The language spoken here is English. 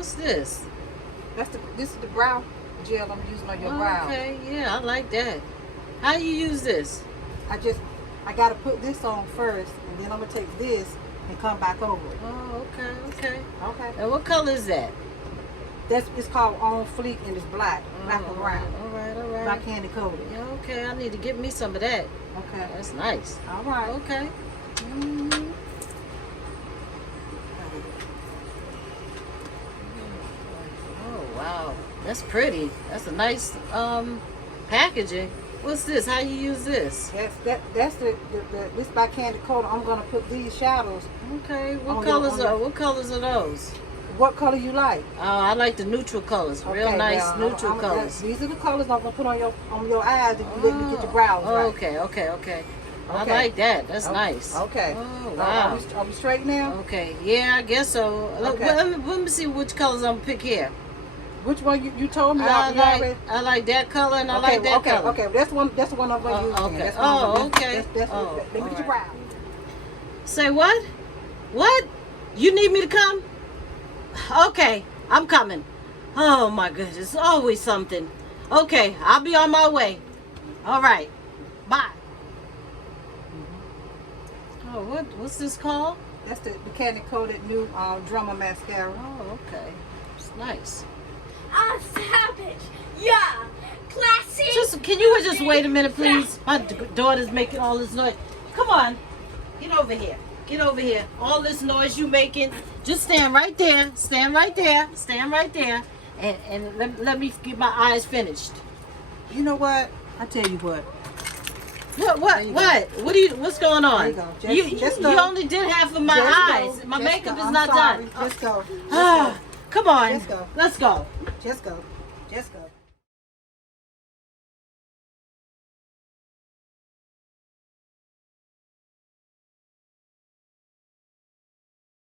What's this? This is the brow gel I'm using on your brow. Okay, yeah, I like that. How you use this? I gotta put this on first, and then I'm gonna take this and come back over it. Oh, okay. Okay. And what color is that? It's called On Fleek, and it's black and brown. All right. Black candy coated. Yeah, okay. I need to get me some of that. Okay. That's nice. All right. Okay. Oh wow, that's pretty. That's a nice packaging. What's this? How you use this? That's this by Candy Coated. I'm gonna put these shadows. Okay. What colors are those? What color you like? Oh, I like the neutral colors. Real nice neutral colors. These are the colors I'm gonna put on your eyes if you let me get your brows right. Okay. I like that. That's nice. Okay. Oh, wow. Are we straight now? Okay. Yeah, I guess so. Okay. Let me see which colors I'm gonna pick here. Which one you told me? I like that color and I like that color. Okay. That's the one I'm gonna use. Okay. Let me get your brows. Say what? What? You need me to come? Okay, I'm coming. Oh my goodness, always something. Okay, I'll be on my way. All right, bye. Oh, what's this called? That's the Candy Coated new Drummer mascara. Oh, okay, it's nice. I'm savage. Yeah, classy. Can you just wait a minute, please? My daughter's making all this noise. Come on, get over here. Get over here. All this noise you making. Just stand right there. Stand right there. And let me get my eyes finished. You know what? I tell you what. What's going on? There you go. Just go. You only did half of my eyes. My makeup is not done. Just go. Come on. Just go. Let's go. Just go.